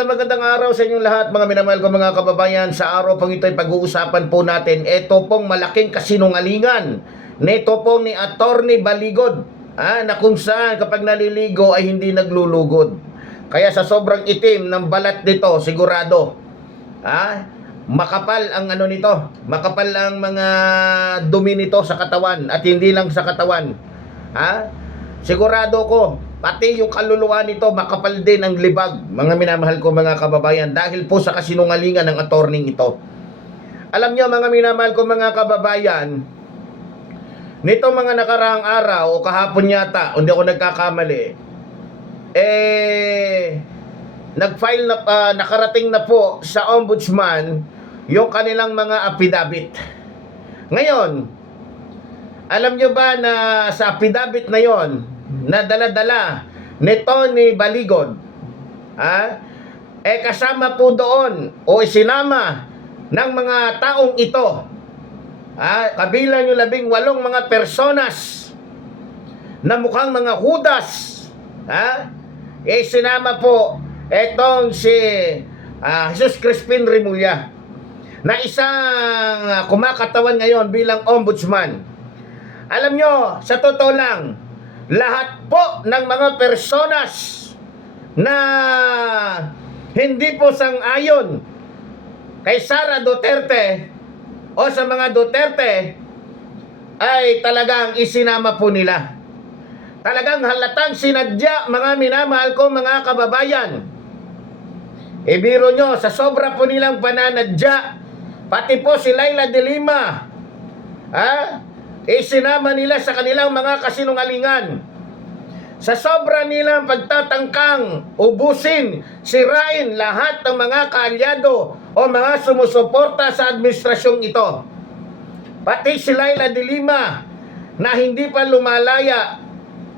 magandang araw sa inyong lahat, mga minamahal ko mga kababayan. Sa araw pong ito ay pag-uusapan po natin ito pong malaking kasinungalingan nito pong ni Attorney Baligod, na kung saan kapag naliligo ay hindi naglulugod. Kaya sa sobrang itim ng balat nito, sigurado makapal ang ano nito, makapal ang mga dumi nito sa katawan, at hindi lang sa katawan. Sigurado ko, pati yung kaluluwa nito makapal din ang libag, mga minamahal ko mga kababayan, dahil po sa kasinungalingan ng attorney ito. Alam nyo mga minamahal ko mga kababayan, nito mga nakaraang araw o kahapon yata, hindi ako nagkakamali, nag-file na, nakarating na po sa ombudsman yung kanilang mga affidavit. Ngayon, alam nyo ba na sa affidavit na yon, na dala-dala nito ni Baligod, kasama po doon o isinama ng mga taong ito, kabilang yung 18 mga personas na mukhang mga Judas, sinama po etong si Jesus Crispin Remulla, na isang kumakatawan ngayon bilang ombudsman. Alam nyo, sa totoo lang, lahat po ng mga personas na hindi po sang-ayon kay Sara Duterte o sa mga Duterte ay talagang isinama po nila. Talagang halatang sinadya, mga minamahal ko mga kababayan. Ibiro nyo, sa sobra po nilang pananadya, pati po si Leila de Lima, isinama nila sa kanilang mga kasinungalingan. Sa sobra nilang pagtatangkang ubusin, sirain lahat ng mga kaalyado o mga sumusuporta sa administrasyong ito. Pati si Leila de Lima na hindi pa lumalaya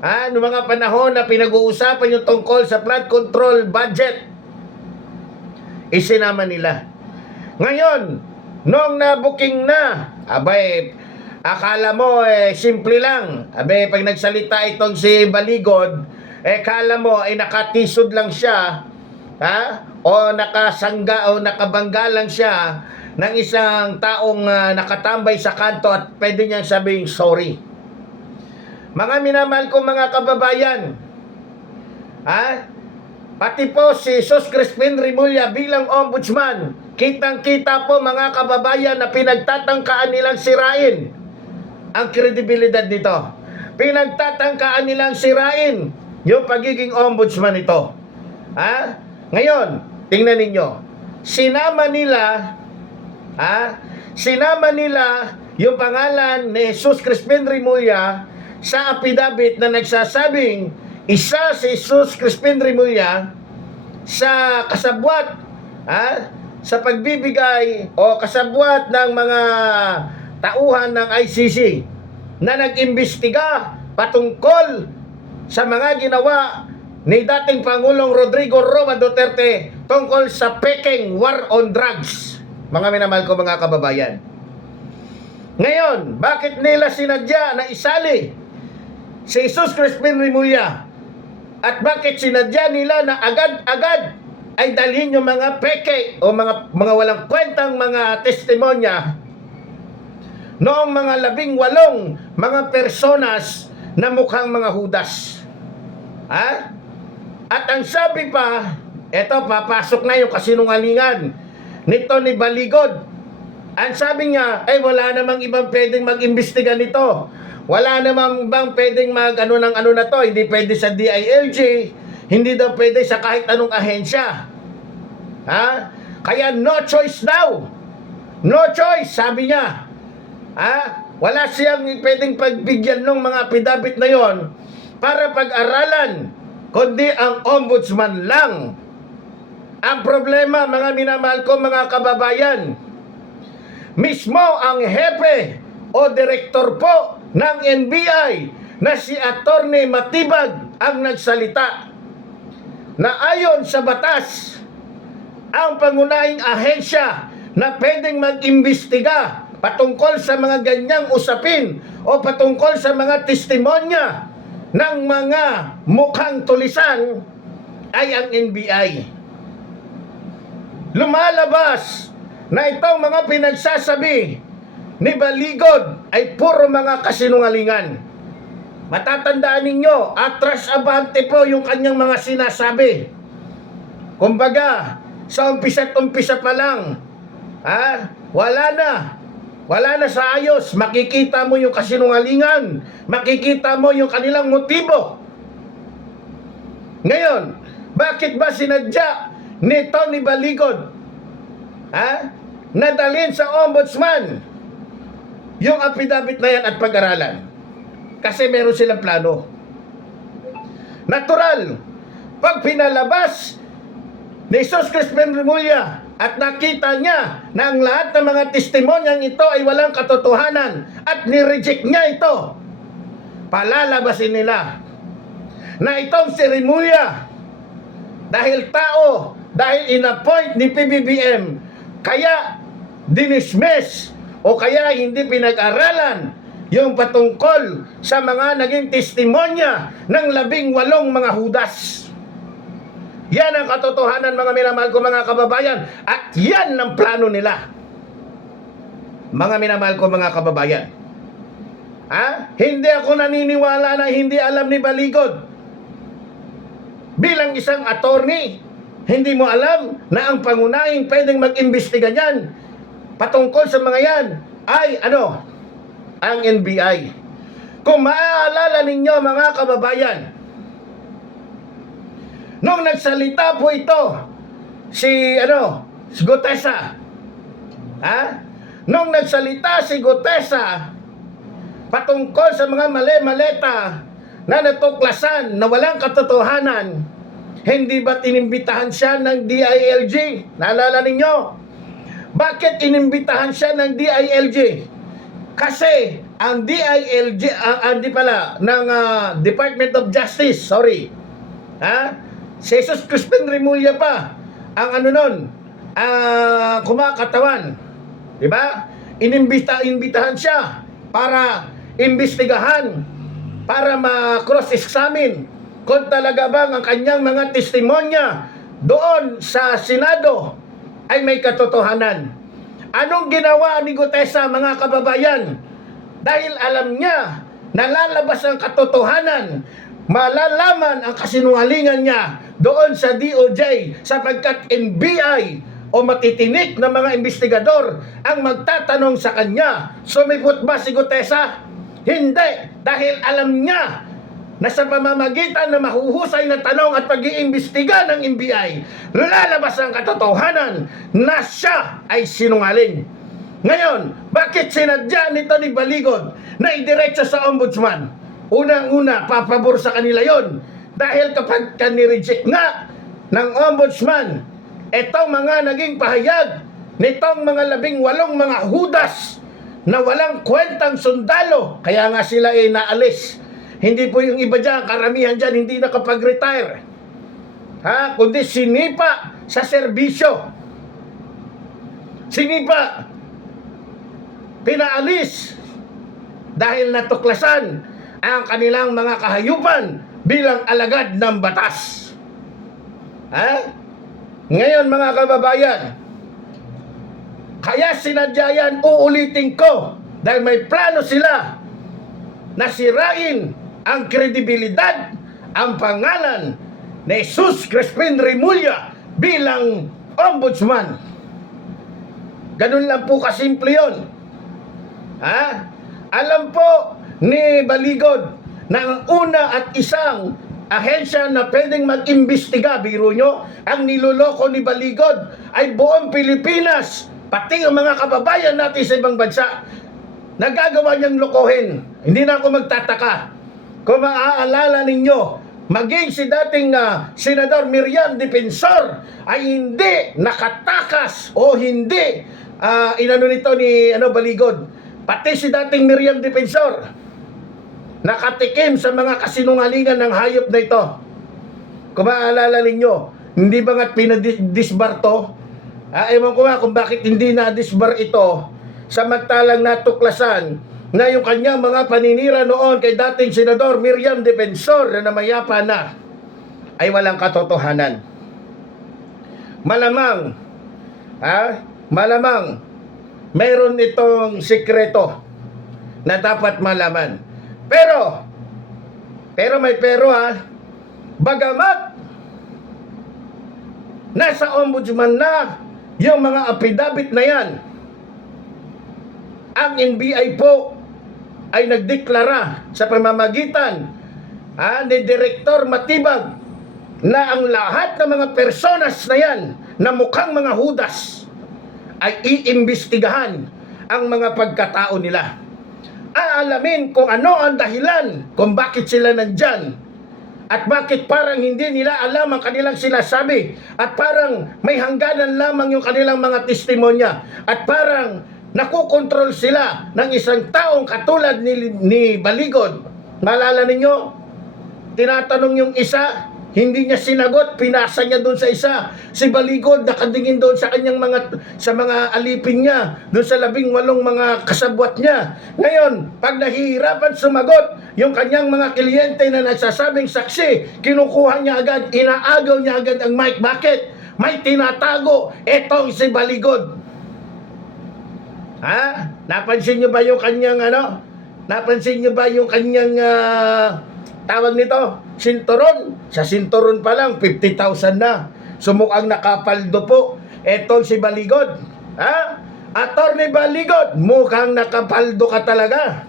noong mga panahon na pinag-uusapan yung tungkol sa flood control budget, isinama nila. Ngayon, noong nabuking na, akala mo simple lang. Pag nagsalita itong si Baligod, akala mo nakatisod lang siya, o nakasangga o nakabangga lang siya ng isang taong nakatambay sa kanto at pwede niyang sabihin sorry. Mga minamahal ko mga kababayan, pati po si Jesus Crispin Remulla bilang ombudsman, kitang-kita po mga kababayan na pinagtatangkaan nilang sirain ang kredibilidad nito. Pinagtatangkaan nilang sirain yung pagiging ombudsman nito. Ngayon, tingnan ninyo, sinama nila yung pangalan ni Jesus Crispin Remulla sa affidavit na nagsasabing isa si Jesus Crispin Remulla sa kasabwat sa pagbibigay o kasabwat ng mga tauhan ng ICC na nag-imbestiga patungkol sa mga ginawa ni dating Pangulong Rodrigo Roa Duterte tungkol sa Peking War on Drugs, mga minamahal ko mga kababayan. Ngayon, bakit nila sinadya na isali si Jesus Crispin Remulla? At bakit sinadya nila na agad-agad ay dalhin yung mga peke o mga walang kwentang mga testimonya noong mga 18 mga personas na mukhang mga Judas? At ang sabi pa, eto papasok na yung kasinungalingan nito ni Baligod. Ang sabi niya, wala namang ibang pwedeng mag-imbestiga nito. Wala namang bang pwedeng mag-ano ng ano na to. Hindi pwede sa DILG, hindi daw pwede sa kahit anong ahensya. Kaya no choice now. No choice, sabi niya. Wala siyang pwedeng pagbigyan ng mga affidavit na yon para pag-aralan, kundi ang ombudsman lang. Ang problema, mga minamahal ko mga kababayan, mismo ang hepe o direktor po ng NBI na si Attorney Matibag ang nagsalita na ayon sa batas, ang pangunahing ahensya na pwedeng mag-imbestiga patungkol sa mga ganyang usapin o patungkol sa mga testimonya ng mga mukhang tulisan ay ang NBI. lumalabas na itong mga pinagsasabi ni Baligod ay puro mga kasinungalingan. Matatandaan ninyo, atras abante po yung kanyang mga sinasabi. Kumbaga, sa umpisa pa lang, wala na sa ayos. Makikita mo yung kasinungalingan, makikita mo yung kanilang motibo. Ngayon, bakit ba sinadya nito ni Baligod nadalhin sa ombudsman yung affidavit na yan at pag-aralan? Kasi meron silang plano. Natural, pag pinalabas ni Jesus Crispin Remulla at nakita niya na ang lahat ng mga testimonyang ito ay walang katotohanan at nireject niya ito, palalabasin nila na itong si Remulla dahil tao, dahil inappoint ni PBBM, kaya dinismiss o kaya hindi pinag-aralan yung patungkol sa mga naging testimonya ng 18 mga Hudas. Yan ang katotohanan, mga minamahal ko mga kababayan, at yan ang plano nila. Mga minamahal ko mga kababayan, hindi ako naniniwala na hindi alam ni Baligod. Bilang isang attorney, hindi mo alam na ang pangunahing pwedeng mag-imbestiga niyan patungkol sa mga yan ay ang NBI. Kung maaalala ninyo mga kababayan, nung nagsalita po ito si Gutesa, nung nagsalita si Gutesa patungkol sa mga mali-maleta na natuklasan na walang katotohanan, hindi ba't inimbitahan siya ng DILG? Naalala ninyo? Bakit inimbitahan siya ng DILG? Kasi ang DILG, ng Department of Justice, si Jesus Crispin Remulla pa ang kumakatawan, di ba? Inimbitahan siya para imbestigahan, para ma-cross-examine kung talaga bang ang kanyang mga testimonya doon sa Senado ay may katotohanan. Anong ginawa ni Gutesa mga kababayan? Dahil alam niya na lalabas ang katotohanan, malalaman ang kasinungalingan niya doon sa DOJ, sapagkat NBI o matitinik na mga investigador ang magtatanong sa kanya. Sumipot ba si Gutesa? Hindi, dahil alam niya na sa pamamagitan na mahuhusay na tanong at pag-iimbestiga ng NBI, lalabas ang katotohanan na siya ay sinungaling. Ngayon, bakit sinadya nito ni Baligod na idiretso sa ombudsman? Unang-una, papabor sa kanila yon. Dahil kapag kanireject nga ng ombudsman itong mga naging pahayag nitong mga 18 mga Hudas na walang kwentang sundalo, kaya nga sila ay naalis. Hindi po yung iba dyan, karamihan dyan hindi nakapag-retire, kundi sinipa sa serbisyo, sinipa, pinaalis dahil natuklasan ang kanilang mga kahayupan bilang alagad ng batas. Ngayon mga kababayan, kaya sinadya yan, uulitin ko, dahil may plano sila na sirain ang kredibilidad, ang pangalan ni Jesus Crispin Remulla bilang ombudsman. Ganun lang po kasimple yun. Alam po ni Baligod na ang una at isang ahensya na pwedeng mag-imbestiga, biro nyo, ang niloloko ni Baligod ay buong Pilipinas, pati ang mga kababayan natin sa ibang bansa. Nagagawa niyang lokohin. Hindi na ako magtataka kung maaalala ninyo, maging si dating Senador Miriam Defensor ay hindi nakatakas o hindi inano nito ni Baligod. Pati si dating Miriam Defensor nakatikim sa mga kasinungalingan ng hayop na ito. Kung maaalala ninyo, hindi ba nga pinadisbar to? Ewan ko nga kung bakit hindi na-disbar ito, samantalang natuklasan na yung kanyang mga paninira noon kay dating Senador Miriam Defensor na namayapa na ay walang katotohanan. Malamang malamang mayroon itong sikreto na dapat malaman. Pero may pero bagamat nasa ombudsman na yung mga affidavit na yan, ang NBI po ay nagdeklara sa pamamagitan ni Direktor Matibag na ang lahat ng mga personas na yan na mukhang mga hudas ay iimbestigahan ang mga pagkatao nila. Aalamin kung ano ang dahilan kung bakit sila nandyan at bakit parang hindi nila alam ang kanilang sinasabi at parang may hangganan lamang yung kanilang mga testimonya at parang nakukontrol sila ng isang taong katulad ni Baligod. Naalala ninyo? Tinatanong yung isa, hindi niya sinagot, pinasa niya doon sa isa. Si Baligod nakadingin doon sa kanyang mga alipin niya, doon sa 18 mga kasabwat niya. Ngayon, pag nahihirapan sumagot, yung kanyang mga kliyente na nagsasabing saksi, kinukuha niya agad, inaagaw niya agad ang mic. Bakit? May tinatago, etong si Baligod. Napansin niyo ba yung kanyang Napansin niyo ba yung kanyang tawag nito? Sinturon. Sa sinturon pa lang 50,000 na. Sumukhang nakapaldo po etong si Baligod. Attorney Baligod, mukhang nakapaldo ka talaga.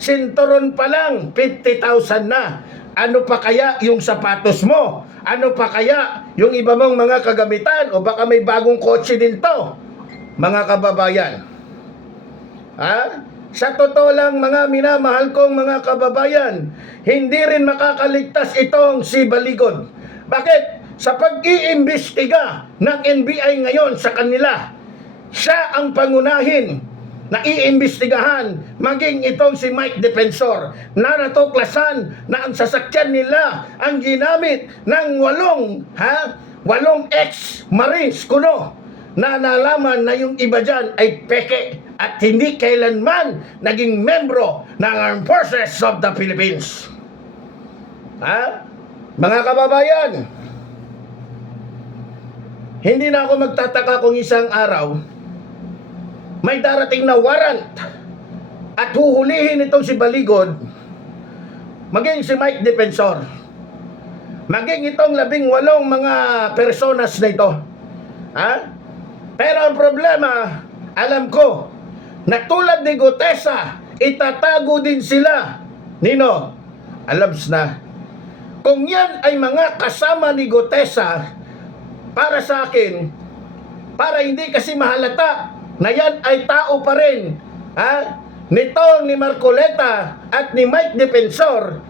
Sinturon pa lang 50,000 na. Ano pa kaya yung sapatos mo? Ano pa kaya yung iba mong mga kagamitan? O baka may bagong kotse din to, mga kababayan. Sa totoo lang, mga minamahal kong mga kababayan, hindi rin makakaligtas itong si Baligod. Bakit? Sa pag-iimbestiga ng NBI ngayon sa kanila, siya ang pangunahin na iimbestigahan, maging itong si Mike Defensor na natuklasan na ang sasakyan nila ang ginamit ng 8 ex-Marines kuno na nalaman na yung iba dyan ay peke at hindi kailanman naging membro ng Armed Forces of the Philippines. Mga kababayan, hindi na ako magtataka kung isang araw may darating na warrant at huhulihin itong si Baligod, maging si Mike Defensor, maging itong 18 mga personas na ito. Pero ang problema, alam ko, na tulad ni Gutesa, itatago din sila. Nino, alams na. Kung yan ay mga kasama ni Gutesa, para sa akin, para hindi kasi mahalata na yan ay tao pa rin, nito ni Marcoleta at ni Mike Defensor,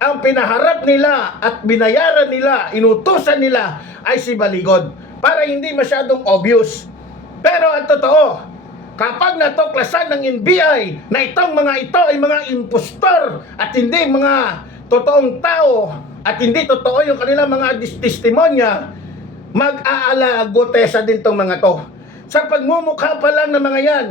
ang pinaharap nila at binayaran nila, inutusan nila ay si Baligod, para hindi masyadong obvious. Pero ang totoo, kapag natuklasan ng NBI na itong mga ito ay mga impostor at hindi mga totoong tao at hindi totoo yung kanilang mga testimonya, mag-aala Gutesa din tong mga to. Sa pagmumukha pa lang ng mga yan,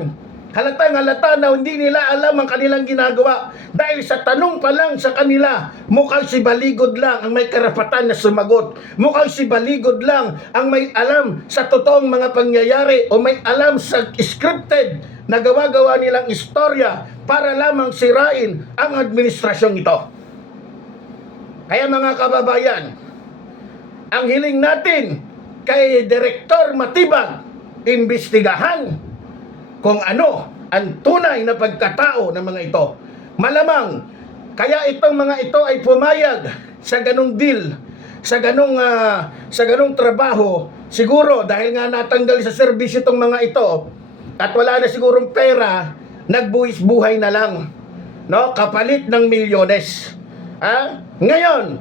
halatang halata na hindi nila alam ang kanilang ginagawa. Dahil sa tanong pa lang sa kanila, mukhang si Baligod lang ang may karapatan na sumagot. Mukhang si Baligod lang ang may alam sa totoong mga pangyayari o may alam sa scripted na gawa-gawa nilang istorya para lamang sirain ang administrasyong ito. Kaya mga kababayan, ang hiling natin kay Direktor Matibag, imbestigahan kung ano ang tunay na pagkatao ng mga ito. Malamang, kaya itong mga ito ay pumayag sa ganong deal, sa ganong trabaho, siguro dahil nga natanggal sa serbisyo itong mga ito, at wala na sigurong pera, nagbuwis buhay na lang, kapalit ng milyones. Ngayon,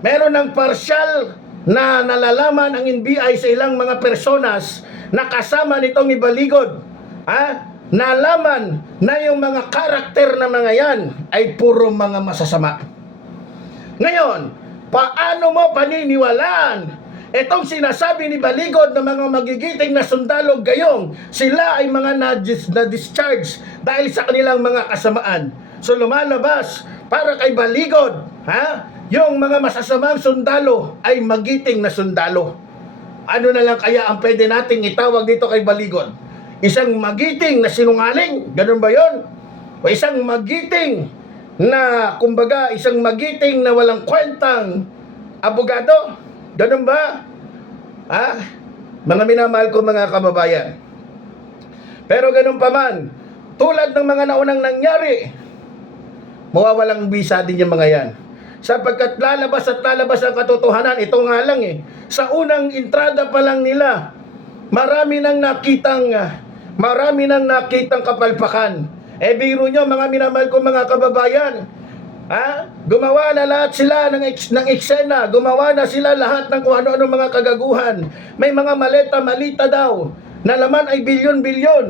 meron ng partial na nalalaman ang NBI sa ilang mga personas na kasama nitong ni Baligod. Nalaman na yung mga karakter na mga yan ay puro mga masasama. Ngayon, paano mo paniniwalaan itong sinasabi ni Baligod na mga magigiting na sundalo gayong sila ay mga na-discharge dahil sa kanilang mga kasamaan? So lumalabas para kay Baligod, yung mga masasamang sundalo ay magiting na sundalo. Ano na lang kaya ang pwede nating itawag dito kay Baligon? Isang magiting na sinungaling? Ganun ba yon? O isang magiting na, kumbaga, isang magiting na walang kwentang abogado? Ganun ba? Ha? Mga minamahal ko mga kababayan. Pero ganun pa man, tulad ng mga naunang nangyari, mawawalang bisa din yung mga yan. Sapagkat lalabas at lalabas ang katotohanan. Ito nga lang sa unang entrada pa lang nila, marami nang nakitang kapalpakan. Biro nyo mga minamahal ko mga kababayan, gumawa na lahat sila ng eksena, gumawa na sila lahat ng kung ano-ano mga kagaguhan. May mga malita daw na laman ay bilyon-bilyon.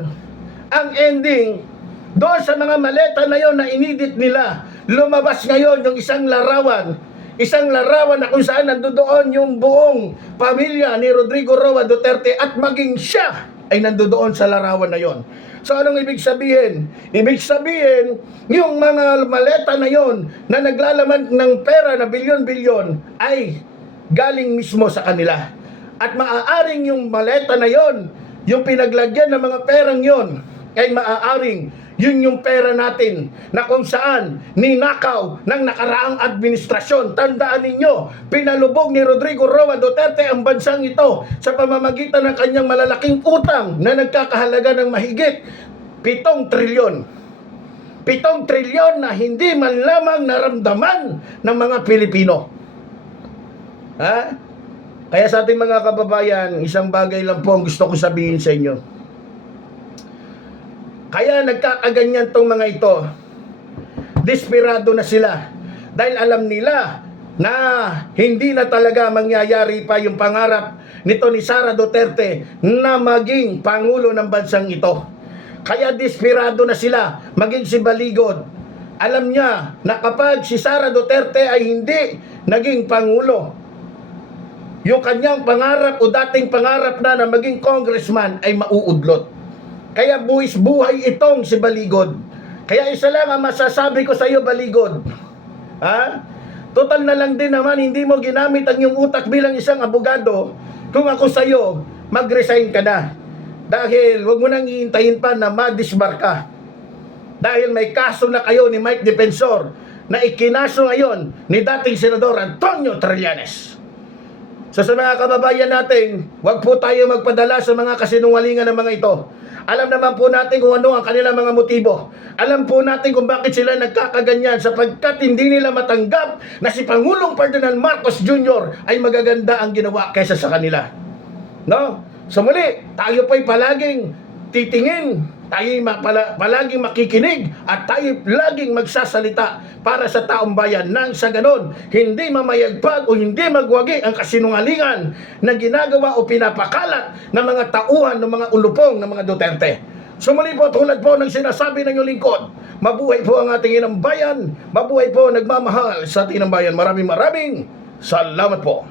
Ang ending, doon sa mga maleta na yon na inedit nila, lumabas ngayon yung isang larawan na kung saan nandoon yung buong pamilya ni Rodrigo Roa Duterte at maging siya ay nandoon sa larawan na yon. So anong ibig sabihin? Ibig sabihin, yung mga maleta na yon na naglalaman ng pera na bilyon-bilyon ay galing mismo sa kanila. At maaaring yung maleta na yon, yung pinaglagyan ng mga perang yon, ay maaaring yun yung pera natin na kung saan ninakaw ng nakaraang administrasyon. Tandaan ninyo, pinalubog ni Rodrigo Roa Duterte ang bansang ito sa pamamagitan ng kanyang malalaking utang na nagkakahalaga ng mahigit 7 trilyon. 7 trilyon na hindi man lamang naramdaman ng mga Pilipino. Kaya sa ating mga kababayan, isang bagay lang po ang gusto ko sabihin sa inyo. Kaya nagkakaganyan tong mga ito. Desperado na sila. Dahil alam nila na hindi na talaga mangyayari pa yung pangarap nito ni Sara Duterte na maging pangulo ng bansang ito. Kaya desperado na sila, maging si Baligod. Alam niya na kapag si Sara Duterte ay hindi naging pangulo, yung kanyang pangarap o dating pangarap na maging congressman ay mauudlot. Kaya buwis buhay itong si Baligod. Kaya isa lang ang masasabi ko sa iyo, Baligod. Total na lang din naman, hindi mo ginamit ang iyong utak bilang isang abogado. Kung ako sa iyo, mag-resign ka na. Dahil wag mo nang hihintayin pa na ma-disbar ka. Dahil may kaso na kayo ni Mike Defensor na ikinaso ngayon ni dating Senador Antonio Trillanes. So sa mga kababayan natin, wag po tayo magpadala sa mga kasinungalingan ng mga ito. Alam naman po natin kung ano ang kanilang mga motibo. Alam po natin kung bakit sila nagkakaganyan, sapagkat hindi nila matanggap na si Pangulong Ferdinand Marcos Jr. ay magaganda ang ginawa kaysa sa kanila. No? So muli, tayo po'y palaging titingin, tayo palaging makikinig, at tayo laging magsasalita para sa taong bayan nang sa ganon hindi mamayagpag o hindi magwagi ang kasinungalingan na ginagawa o pinapakalat ng mga tauhan ng mga ulupong ng mga Duterte. So muli po, tulad po ng sinasabi ng iyong lingkod, mabuhay po ang ating inang bayan, mabuhay po nagmamahal sa ating inang bayan. Maraming salamat po.